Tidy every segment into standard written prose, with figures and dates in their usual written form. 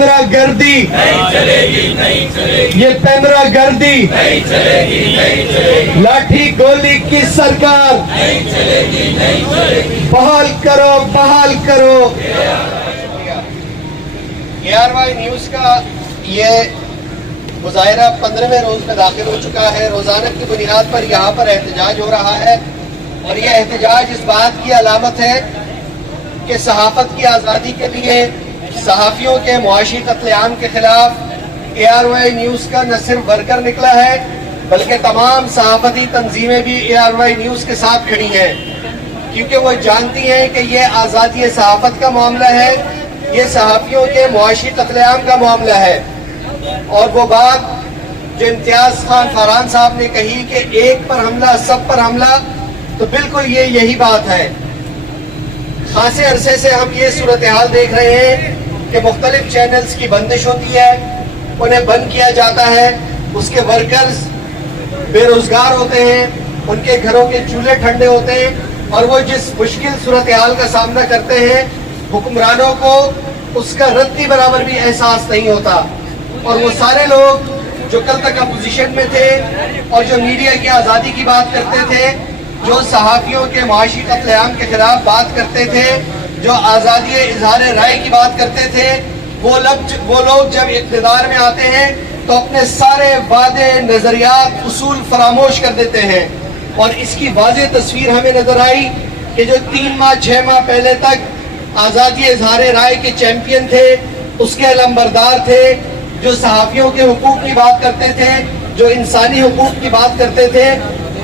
پیمرا گردی یہ پیمرا گردی لاٹھی گولی کی سرکار بحال کرو بحال کرو. ARY نیوز کا یہ مظاہرہ 15ویں روز میں داخل ہو چکا ہے. روزانہ کی بنیاد پر یہاں پر احتجاج ہو رہا ہے اور یہ احتجاج اس بات کی علامت ہے کہ صحافت کی آزادی کے لیے، صحافیوں کے معاشی قتل عام کے خلاف ARY نیوز کا نہ صرف ورکر نکلا ہے بلکہ تمام صحافتی تنظیمیں بھی ARY نیوز کے ساتھ کھڑی ہیں، کیونکہ وہ جانتی ہیں کہ یہ آزادی صحافت کا معاملہ ہے، یہ صحافیوں کے معاشی قتل عام کا معاملہ ہے. اور وہ بات جو امتیاز خان فاران صاحب نے کہی کہ ایک پر حملہ سب پر حملہ، تو بالکل یہی بات ہے. خاصے عرصے سے ہم یہ صورتحال دیکھ رہے ہیں کہ مختلف چینلز کی بندش ہوتی ہے، انہیں بند کیا جاتا ہے، اس کے ورکرز بے روزگار ہوتے ہیں، ان کے گھروں کے چولہے ٹھنڈے ہوتے ہیں اور وہ جس مشکل صورتحال کا سامنا کرتے ہیں حکمرانوں کو اس کا رتی برابر بھی احساس نہیں ہوتا. اور وہ سارے لوگ جو کل تک اپوزیشن میں تھے اور جو میڈیا کی آزادی کی بات کرتے تھے، جو صحافیوں کے معاشی قتل عام کے خلاف بات کرتے تھے، جو آزادی اظہار رائے کی بات کرتے تھے، وہ لوگ جب اقتدار میں آتے ہیں تو اپنے سارے وعدے، نظریات، اصول فراموش کر دیتے ہیں. اور اس کی واضح تصویر ہمیں نظر آئی کہ جو 3 ماہ 6 ماہ پہلے تک آزادی اظہار رائے کے چیمپئن تھے، اس کے علمبردار تھے، جو صحافیوں کے حقوق کی بات کرتے تھے، جو انسانی حقوق کی بات کرتے تھے،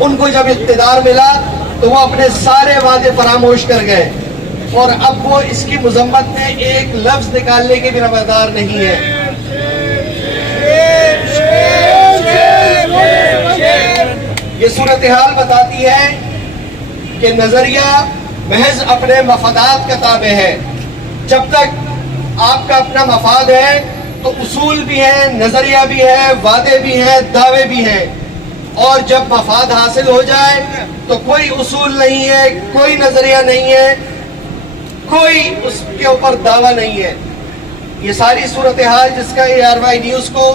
ان کو جب اقتدار ملا تو وہ اپنے سارے وعدے فراموش کر گئے اور اب وہ اس کی مذمت میں ایک لفظ نکالنے کے بھی روادار نہیں ہے. یہ صورتحال بتاتی ہے کہ نظریہ محض اپنے مفادات کا تابع ہے. جب تک آپ کا اپنا مفاد ہے تو اصول بھی ہیں، نظریہ بھی ہے، وعدے بھی ہیں، دعوے بھی ہیں. اور جب مفاد حاصل ہو جائے تو کوئی اصول نہیں ہے، کوئی نظریہ نہیں ہے، کوئی اس کے اوپر دعویٰ نہیں ہے. یہ ساری صورتحال جس کا ARY نیوز کو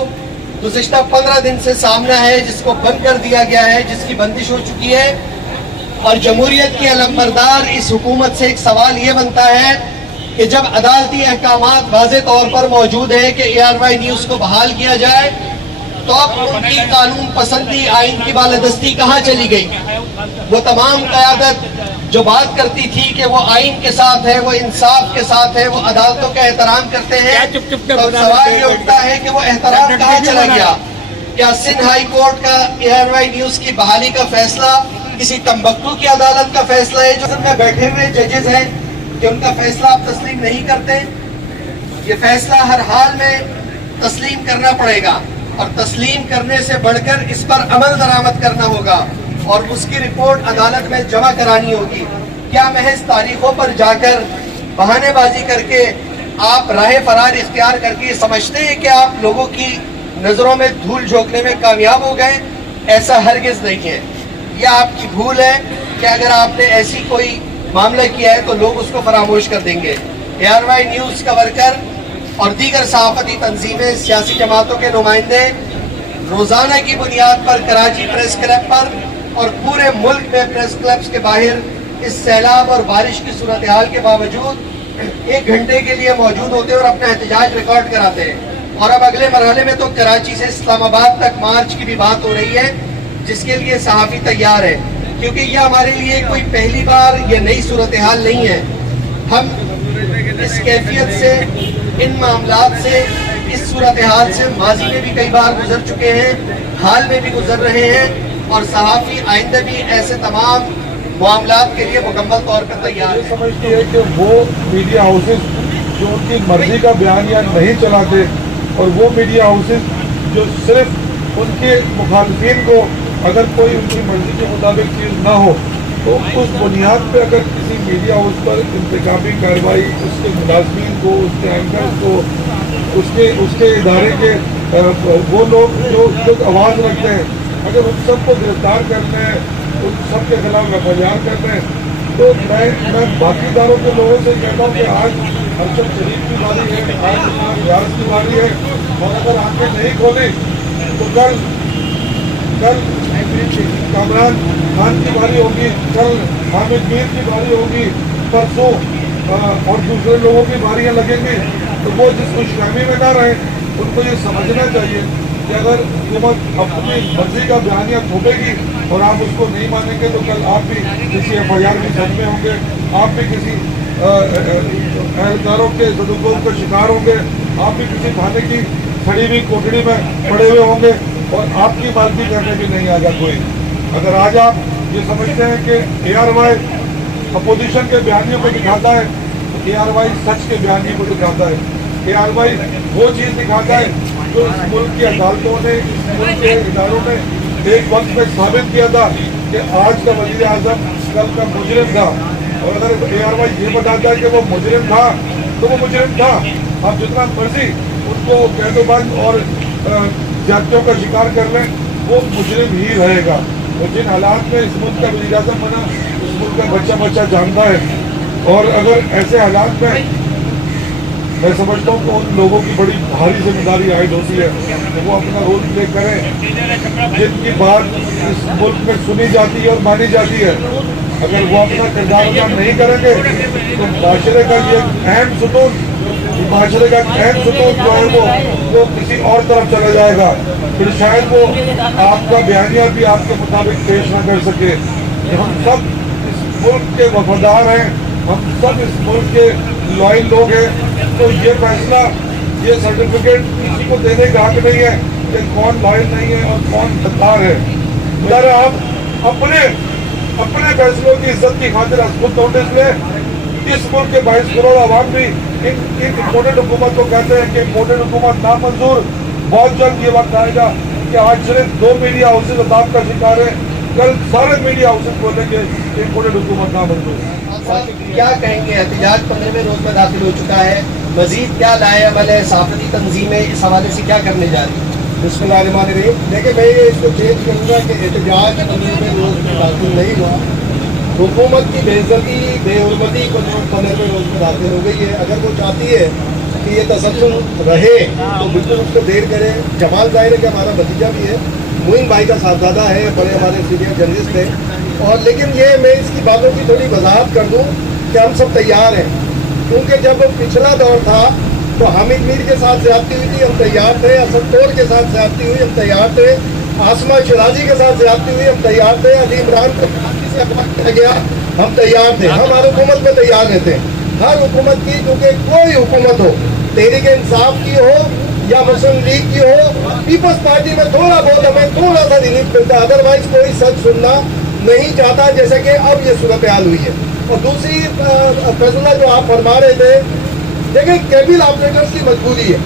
گزشتہ 15 دن سے سامنا ہے، جس کو بند کر دیا گیا ہے، جس کی بندش ہو چکی ہے، اور جمہوریت کی علمبردار اس حکومت سے ایک سوال یہ بنتا ہے کہ جب عدالتی احکامات واضح طور پر موجود ہے کہ ARY نیوز کو بحال کیا جائے تو اب ان کی قانون پسندی، آئین کی بالادستی کہاں چلی گئی؟ وہ تمام قیادت جو بات کرتی تھی کہ وہ آئین کے ساتھ ہے، وہ انصاف کے ساتھ ہے، وہ عدالتوں کا احترام کرتے ہیں، تو سوال یہ اٹھتا ہے کہ وہ احترام کہاں چلا گیا؟ کیا سندھ ہائی کورٹ کا ARY نیوز کی بحالی کا فیصلہ کسی ٹمبکٹو کی عدالت کا فیصلہ ہے جو میں بیٹھے ہوئے ججز ہیں کہ ان کا فیصلہ آپ تسلیم نہیں کرتے؟ یہ فیصلہ ہر حال میں تسلیم کرنا پڑے گا اور تسلیم کرنے سے بڑھ کر اس پر عمل درآمد کرنا ہوگا اور اس کی رپورٹ عدالت میں جمع کرانی ہوگی. کیا محض تاریخوں پر جا کر بہانے بازی کر کے آپ راہ فرار اختیار کر کے سمجھتے ہیں کہ آپ لوگوں کی نظروں میں دھول جھونکنے میں کامیاب ہو گئے؟ ایسا ہرگز نہیں ہے. یہ آپ کی بھول ہے کہ اگر آپ نے ایسی کوئی معاملہ کیا ہے تو لوگ اس کو فراموش کر دیں گے. ARY نیوز کا ورکر اور دیگر صحافتی تنظیمیں، سیاسی جماعتوں کے نمائندے روزانہ کی بنیاد پر کراچی پریس کلب پر اور پورے ملک میں پریس کلبز کے باہر اس سیلاب اور بارش کی صورتحال کے باوجود 1 گھنٹے کے لیے موجود ہوتے ہیں اور اپنا احتجاج ریکارڈ کراتے ہیں. اور اب اگلے مرحلے میں تو کراچی سے اسلام آباد تک مارچ کی بھی بات ہو رہی ہے، جس کے لیے صحافی تیار ہے، کیونکہ یہ ہمارے لیے کوئی پہلی بار یہ نئی صورتحال نہیں ہے. ہم اس کیفیت سے، ان معاملات سے، اس صورتحال سے ماضی میں بھی کئی بار گزر چکے ہیں، حال میں بھی گزر رہے ہیں اور صحافی آئندہ بھی ایسے تمام معاملات کے لیے مکمل طور پر تیار ہے. سمجھتی ہے کہ وہ میڈیا ہاؤسز جو ان کی مرضی کا بیانیہ نہیں چلاتے اور وہ میڈیا ہاؤسز جو صرف ان کے مخالفین کو اگر کوئی ان کی مرضی کے مطابق چیز نہ ہو تو اس بنیاد پہ اگر کسی میڈیا ہاؤس پر انتخابی کارروائی اس کے ملازمین کو، اس کے اینکرز کو، اس کے ادارے کے وہ لوگ جو آواز رکھتے ہیں، اگر ان سب کو گرفتار کرتے ہیں، ان سب کے خلاف FIR کرتے ہیں تو तो मैं बाकी इदारों के लोगों से कहता हूँ कि आज अरशद शरीफ की बारी है, आज रियाज की बारी है, और अगर आंखें नहीं खोली तो कल कामरान खान की बारी होगी, कल हामिद मीर की बारी होगी, परसों और दूसरे लोगों की बारियां लगेंगी। तो वो जिस खुशफहमी में ना रहे, उनको ये समझना चाहिए कि अगर हुकूमत अपनी मर्जी का बयानिया थोपेगी और आप उसको नहीं मानेंगे तो कल आप भी किसी FIR की जज में होंगे, आप भी किसी एहलकारों के सदुपयोग का शिकार होंगे, आप भी किसी थाने की खड़ी हुई कोठड़ी में पड़े हुए होंगे और आपकी मालकी करने भी नहीं आएगा कोई। अगर आज आप ये समझते हैं कि ARY अपोजिशन के बयानियों को दिखाता है तो ARY सच के बयानियों को दिखाता है। ARY वो चीज़ दिखाता है जो इस मुल्क की अदालतों ने, इस मुल्क के इदारों ने एक वक्त में साबित किया था कि आज का वज़ीर आज़म कल का मुजरिम था। और अगर ARY ये बताता है कि वो मुजरिम था तो वो मुजरिम था। आप जितना मर्जी उनको कैदोबंद और जातियों का शिकार कर लें, वो मुजरिम ही रहेगा। और जिन हालात में इस मुल्क का वज़ीर आज़म बना, इस मुल्क का बच्चा बच्चा जानता है। और अगर ऐसे हालात में मैं समझता हूँ तो उन लोगों की बड़ी भारी जिम्मेदारी आयद होती है कि वो अपना रोल प्ले करें जिनकी बात इस मुल्क में सुनी जाती है और मानी जाती है। अगर वो अपना किरदार अदा नहीं करेंगे तो माशरे का ये अहम सुतून, माशरे का अहम सुतून जो है वो किसी और तरफ चला जाएगा। फिर शायद वो आपका बयानिया भी आपके मुताबिक पेश ना कर सके। हम सब इस मुल्क के वफादार हैं, हम सब इस मुल्क के लॉयल लोग हैं। तो ये फैसला, ये सर्टिफिकेट किसी को देने का हक नहीं है कि कौन लॉयल नहीं है और कौन गद्दार है। अगर आप अपने फैसलों की इज्जत की खातिर खुद नोटिस लें। इस मुल्क के 22 करोड़ आवाम भी इन इम्पोर्टेड हुकूमत को कहते हैं कि इम्पोर्टेड हुकूमत नामंजूर। बहुत जल्द ये वक्त आएगा कि आज सिर्फ 2 मीडिया हाउसेज अदाब का शिकार है, कल सारे मीडिया हाउसेज बोलेंगे कि इम्पोर्टेड हुकूमत नामंजूर। क्या कहेंगे? एहतिजाज 15वें रोज में दाखिल हो चुका है, मजीद क्या लाए अमल है? सहाफती तंजीमें इस हवाले से क्या करने जा रही है? बिस्मिल्लाहिर्रहमानिर्रहीम। देखिए, मैं ये इसको चेंज करूँगा कि एहतिजाज 15वें रोज में दाखिल नहीं हुआ। हुकूमत की बेइज्जती, बेहुरमती को जो 15वें रोज में दाखिल हो गई है। अगर वो चाहती है कि ये तसल्सल रहे तो बिल्कुल उसको देर करे। जमाल ज़ाहिर है कि हमारा भतीजा भी है, मोइन भाई का साहबजादा है, बड़े हमारे सीनियर जर्नलिस्ट हैं। और लेकिन ये मैं इसकी बातों की थोड़ी वजाहत कर दूँ कि हम सब तैयार हैं, क्योंकि जब पिछला दौर था तो हामिद मीर के साथ ज़्यादती हुई थी, हम तैयार थे। असद तोर के साथ ज़्यादती हुई, हम तैयार थे। आसमा शिराजी के साथ ज़्यादती हुई, हम तैयार थे। अली इमरान को से किया गया, हम तैयार थे। हम हर हुकूमत में तैयार रहते हैं, हर हुकूमत की, क्योंकि कोई हुकूमत हो, तहरीक इंसाफ की हो या मुस्लिम लीग की हो, पीपल्स पार्टी में थोड़ा बहुत हमें थोड़ा सा रिलीफ मिलता है। अदरवाइज कोई सच सुनना नहीं चाहता, जैसे कि अब ये सूरत हाल हुई है। और दूसरी फैसला जो आप फरमा रहे थे, देखिए केबल ऑपरेटर्स की मजबूरी है,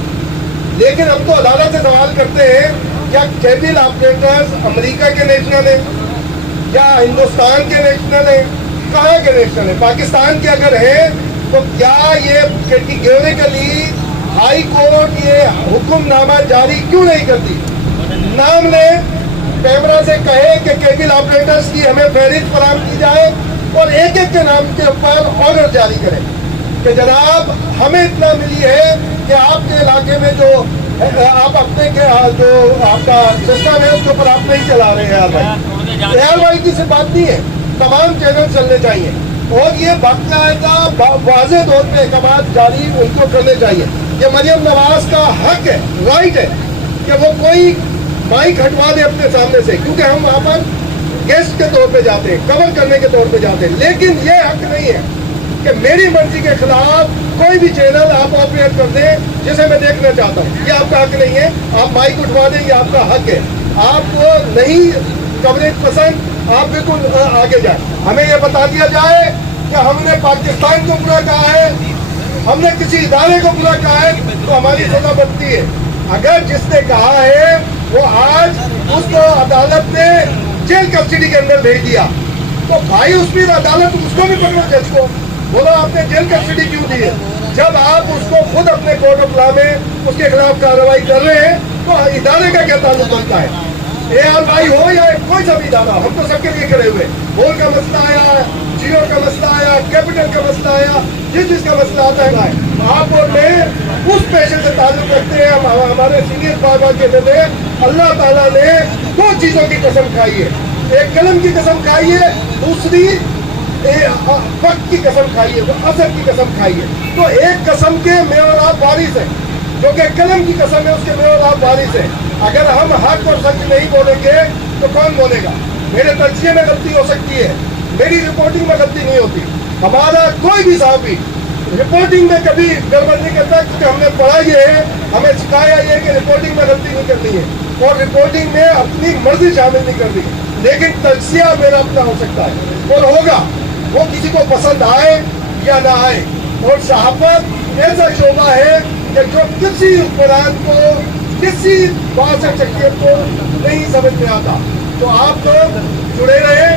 लेकिन हम तो अदालत से सवाल करते हैं, क्या केबल ऑपरेटर्स अमेरिका के नेशनल हैं या हिंदुस्तान के नेशनल हैं? कहाँ के नेशनल हैं? पाकिस्तान के अगर हैं तो क्या ये कैटेगोरिकली हाई कोर्ट ये हुक्मनामा जारी क्यों नहीं करती? नाम ले, कैमरा से कहे कि केबल ऑपरेटर्स की हमें फहरिस्त फराहम की जाए और एक एक के नाम के ऊपर ऑर्डर जारी करें कि जनाब हमें इतना मिली है कि आपके इलाके में जो आप अपने के जो आपका सिस्टम है उसके ऊपर आप नहीं चला रहे हैं। ARY की सिर्फ बात नहीं है, तमाम चैनल चलने चाहिए और ये बाकायदा वाज़ेह तौर पे अहकाम जारी उनको करने चाहिए। ये मरियम नवाज का हक है, राइट है कि वो कोई माइक हटवा दे अपने सामने से, क्योंकि हम वहाँ पर गेस्ट के तौर पे जाते हैं, कवर करने के तौर पे जाते हैं। लेकिन ये हक नहीं है कि मेरी मर्जी के खिलाफ कोई भी चैनल आप ऑपरेट कर दें जिसे मैं देखना चाहता हूँ। ये आपका हक नहीं है, आप माइक उठवा दें, ये आपका हक है। आपको नहीं कवरेज पसंद, आप बिल्कुल आगे जाए। हमें ये बता दिया जाए कि हमने पाकिस्तान को बुरा कहा है, हमने किसी इदारे को बुरा कहा है तो हमारी सजा बनती है। अगर जिसने कहा है वो आज उसको अदालत ने जेल कस्टडी के अंदर भेज दिया, तो भाई उसकी अदालत उसको भी पकड़ो, जज को बोलो आपने जेल कस्टडी क्यों दी है। जब आप उसको खुद अपने कोर्ट ऑफ लॉ में उसके खिलाफ कार्रवाई कर रहे हैं तो इदारे का क्या ताल्लुक बनता है? ARY हो या कोई सा भी इदारा, हम तो सबके लिए खड़े हुए। बोल का मसला आया, जियो का मसला आया, कैपिटल का मसला आया, जिसका मसला आता है आप और मैं उस पेशे से ताल्लुक रखते हैं। हमारे सीनियर बाबा कहते थे अल्लाह ताला ने दो चीजों की कसम खाई है, एक कलम की कसम खाई है, दूसरी वक्त की कसम खाई है, असर की कसम खाई है। तो एक कसम के मैं और आप वारिस हैं, जो कि कलम की कसम है उसके मैं और आप वारिस हैं। अगर हम हक और सच नहीं बोलेंगे तो कौन बोलेगा? मेरे तज्जिए में गलती हो सकती है, मेरी रिपोर्टिंग में गलती नहीं होती। हमारा कोई भी साहबी रिपोर्टिंग में कभी गड़बड़ नहीं करता, क्योंकि हमने पढ़ा ये है, हमें सिखाया ये कि रिपोर्टिंग में गलती नहीं करनी है और रिपोर्टिंग में अपनी मर्जी शामिल नहीं करनी। लेकिन तज्जिया मेरा अपना हो सकता है और होगा, वो किसी को पसंद आए या ना आए। और सहाफत ऐसा शोबा है कि जो किसी कुरान को, किसी बात शख्सियत को नहीं समझ में आता। तो आप लोग जुड़े रहे,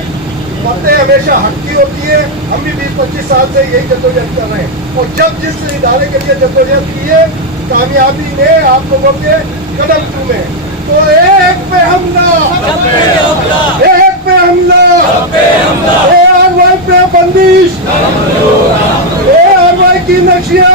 बातें हमेशा हक की होती है। हम भी 20-25 साल से यही जद्दोजहद कर रहे हैं और जब जिस इदारे के लिए जद्दोजहद की है, कामयाबी ने आप लोगों के कदम चूमे। तो एक पे हमला, एक पे हमला, ARY पे बंदिश, ARY की नशिया,